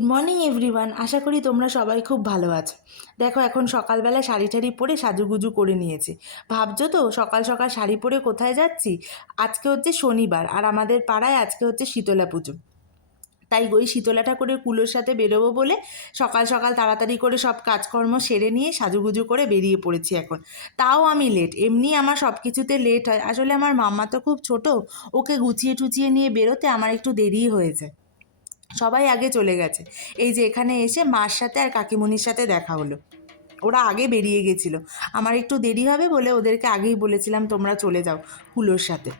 Good morning everyone. আশা করি তোমরা সবাই খুব ভালো আছো। দেখো এখন সকালবেলা শাড়ি টাড়ি পরে সাজুগুজু করে নিয়েছি। ভাবছো তো সকাল সকাল শাড়ি পরে কোথায় যাচ্ছি? আজকে হচ্ছে শনিবার আর আমাদের পাড়ায় আজকে হচ্ছে শীতলা পুজো। তাই ওই শীতলা ঠাকুরের কুলোর সাথে বেরোবো বলে সকাল সকাল তাড়াতাড়ি করে সব কাজকর্ম সেরে নিয়ে সাজুগুজু করে বেরিয়ে পড়েছি এখন। তাও আমি লেট, এমনি আমার সব কিছুতে লেট হয়। আসলে আমার মাম্মা তো খুব ছোট, ওকে গুছিয়ে টুচিয়ে নিয়ে বেরোতে আমার একটু দেরিই হয়েছে। সবাই আগে চলে গেছে। এই যে এখানে এসে মার সাথে আর কাকিমণির সাথে দেখা হলো। ওরা আগে বেরিয়ে গেছিলো, আমার একটু দেরি হবে বলে ওদেরকে আগেই বলেছিলাম তোমরা চলে যাও কুলোর সাথে।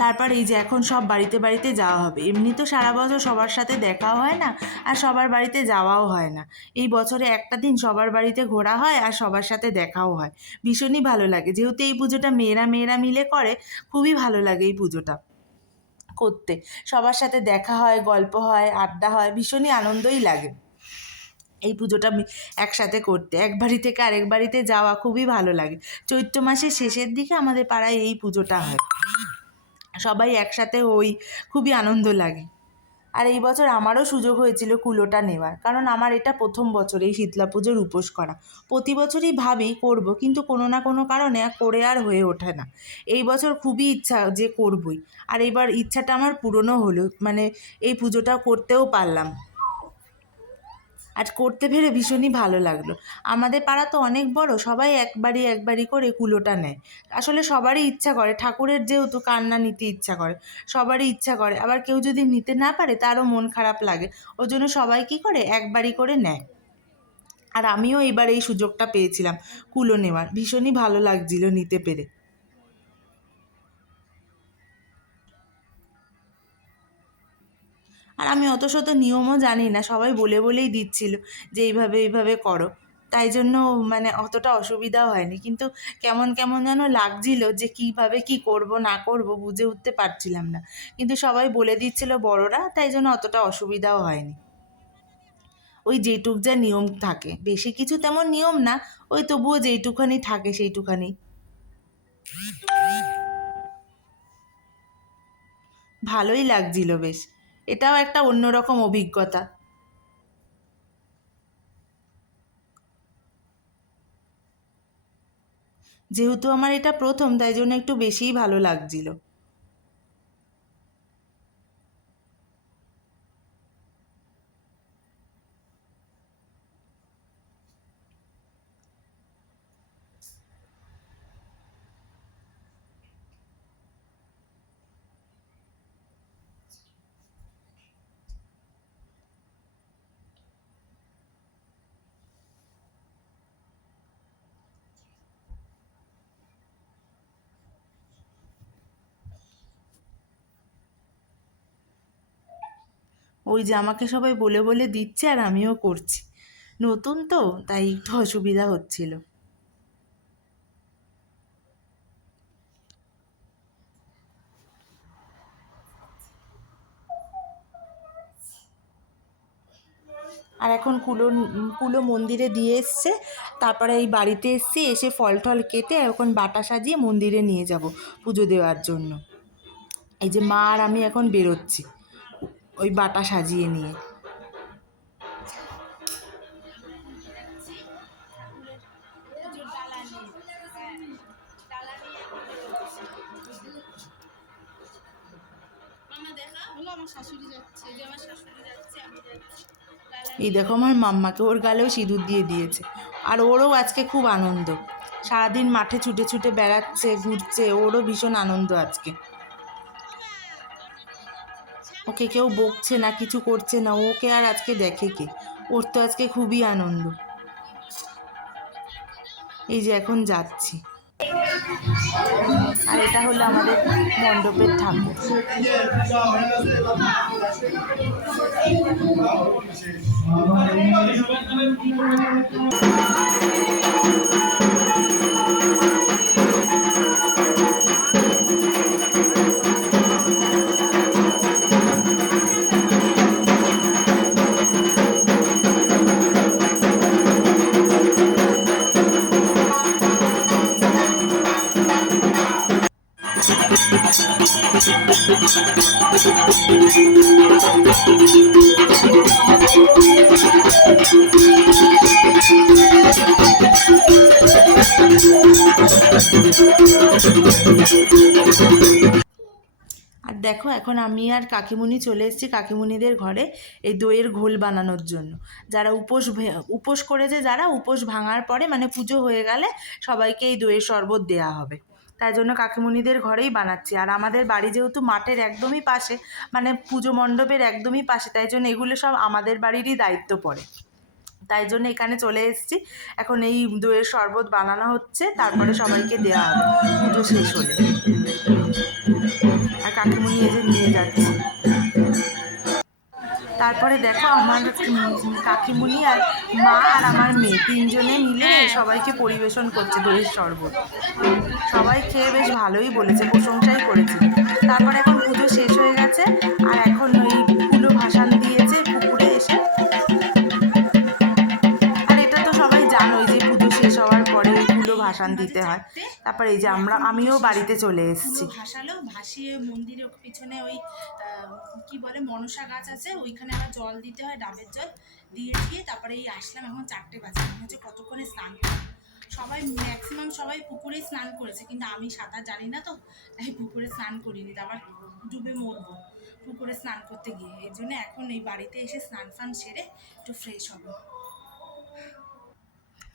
তারপর এই যে এখন সব বাড়িতে বাড়িতে যাওয়া হবে। এমনি তো সারা বছর সবার সাথে দেখাও হয় না আর সবার বাড়িতে যাওয়াও হয় না। এই বছরে একটা দিন সবার বাড়িতে ঘোরা হয় আর সবার সাথে দেখাও হয়। ভীষণই ভালো লাগে, যেহেতু এই পুজোটা মেয়েরা মেয়েরা মিলে করে, খুবই ভালো লাগে এই পুজোটা করতে। সবার সাথে দেখা হয়, গল্প হয়, আড্ডা হয়, ভীষণই আনন্দই লাগে এই পুজোটা একসাথে করতে। এক বাড়ি থেকে আরেক বাড়িতে যাওয়া খুবই ভালো লাগে। চৈত্র মাসের শেষের দিকে আমাদের পাড়ায় এই পুজোটা হয়, সবাই একসাথে হই, খুবই আনন্দ লাগে। আর এই বছর আমারও সুযোগ হয়েছিল কুলোটা নেওয়ার, কারণ আমার এটা প্রথম বছর এই শীতলা পুজোর উপোস করা। প্রতি বছরই ভাবি করব, কিন্তু কোনো না কোনো কারণে করে আর হয়ে ওঠে না। এই বছর খুবই ইচ্ছা যে করবই, আর এইবার ইচ্ছাটা আমার পূরণও হলো, মানে এই পুজোটা করতেও পারলাম। আজ করতে পেরে ভীষণই ভালো লাগলো। আমাদের পাড়া তো অনেক বড়, সবাই একবারই একবারই করে কুলোটা নেয়। আসলে সবারই ইচ্ছা করে, ঠাকুরের যেহেতু কান্না নিতে ইচ্ছা করে, সবারই ইচ্ছা করে। আবার কেউ যদি নিতে না পারে তারও মন খারাপ লাগে, ওই জন্য সবাই কী করে একবারই করে নেয়। আর আমিও এবার এই সুযোগটা পেয়েছিলাম কুলো নেওয়ার, ভীষণই ভালো লাগছিল নিতে পেরে। আর আমি অত শত নিয়মও জানি না, সবাই বলে বলেই দিচ্ছিল যে এইভাবে এইভাবে করো, তাই জন্য মানে অতটা অসুবিধাও হয়নি। কিন্তু কেমন কেমন যেন লাগছিল যে কীভাবে কি করব না করব বুঝে উঠতে পারছিলাম না, কিন্তু সবাই বলে দিচ্ছিল বড়রা, তাই জন্য অতটা অসুবিধাও হয়নি। ওই যেটুক যা নিয়ম থাকে, বেশি কিছু তেমন নিয়ম না, ওই তবুও যেইটুখানি থাকে সেইটুখানি। ভালোই লাগছিল বেশ, এটাও একটা অন্যরকম অভিজ্ঞতা। যেহেতু আমার এটা প্রথম, তাই জন্য একটু বেশিই ভালো লাগছিল। ওই যে আমাকে সবাই বলে বলে দিচ্ছে আর আমিও করছি, নতুন তো তাই একটু অসুবিধা হচ্ছিল। আর এখন কুলো কুলো মন্দিরে দিয়ে এসছে, তারপরে এই বাড়িতে এসছি, এসে ফল টল কেটে এখন বাটা সাজিয়ে মন্দিরে নিয়ে যাব পুজো দেওয়ার জন্য। এই যে মা আর আমি এখন বেরোচ্ছি ওই বাটা সাজিয়ে নিয়ে। এই দেখো আমার মাম্মাকে ওর গালেও সিঁদুর দিয়ে দিয়েছে, আর ওরও আজকে খুব আনন্দ। সারাদিন মাঠে ছুটে ছুটে বেড়াচ্ছে, ঘুরছে, ওরও ভীষণ আনন্দ আজকে। ওকে কেউ বকছে না, কিছু করছে না, ওকে আর আজকে দেখে কে, ওর তো আজকে খুবই আনন্দ। এই যে এখন যাচ্ছি, আর এটা হলো আমাদের মণ্ডপের ঠাকুর। আর দেখো এখন আমি আর কাকিমুনি চলে এসেছি কাকিমুনিদের ঘরে এই দইয়ের ঘোল বানানোর জন্য। যারা উপোস করেছে, যারা উপোস ভাঙার পরে মানে পুজো হয়ে গেলে সবাইকে এই দইয়ের শরবত দেয়া হবে, তাই জন্য কাকিমুনিদের ঘরেই বানাচ্ছি। আর আমাদের বাড়ি যেহেতু মাঠের একদমই পাশে, মানে পুজো মণ্ডপের একদমই পাশে, তাই জন্য এগুলো সব আমাদের বাড়িরই দায়িত্ব পড়ে, তাই জন্য এখানে চলে এসেছি। এখন এই দইয়ের শরবত বানানো হচ্ছে, তারপরে সবাইকে দেওয়া হবে পুজো শেষ হলে। আর কাকিমুনি এই যে নিয়ে যাচ্ছে। তারপরে দেখো আমার কাকিমুনি আর মা আর আমার মেয়ে তিনজনে মিলে সবাইকে পরিবেশন করছে দইয়ের শরবত। সবাই খেয়ে বেশ ভালোই বলেছে, প্রশংসাই করেছে। তারপরে এখন পুজো শেষ হয়ে গেছে, আর এখন ওই কুলো ভাসান দিয়েছে পুকুরে এসে। আর এটা তো সবাই জানোই যে পুজো শেষ হওয়ার পরে কুলো ভাসান দিতে হয়। তারপরে এই যে আমিও বাড়িতে চলে এসেছি। ভাসালো, ভাসিয়ে মন্দিরের পিছনে ওই কি বলে মনসা গাছ আছে, ওইখানে আবার জল দিতে হয়, ডাবের জল দিয়ে তারপরে এই আসলাম। এখন 4টে বাজে, মনে হচ্ছে কতক্ষণে স্নান করবো। সবাই ম্যাক্সিমাম সবাই পুকুরেই স্নান করেছে, কিন্তু আমি সাঁতার জানি না তো, তাই পুকুরে স্নান করিনি, আবার ডুবে মরবো পুকুরে স্নান করতে গিয়ে। এই জন্য এখন এই বাড়িতে এসে স্নান ফান সেরে একটু ফ্রেশ হবো।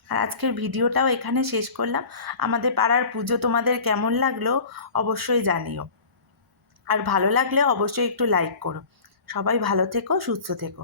আর আজকের ভিডিওটাও এখানে শেষ করলাম। আমাদের পাড়ার পুজো তোমাদের কেমন লাগলো অবশ্যই জানিও, আর ভালো লাগলে অবশ্যই একটু লাইক করো। সবাই ভালো থেকো, সুস্থ থেকো।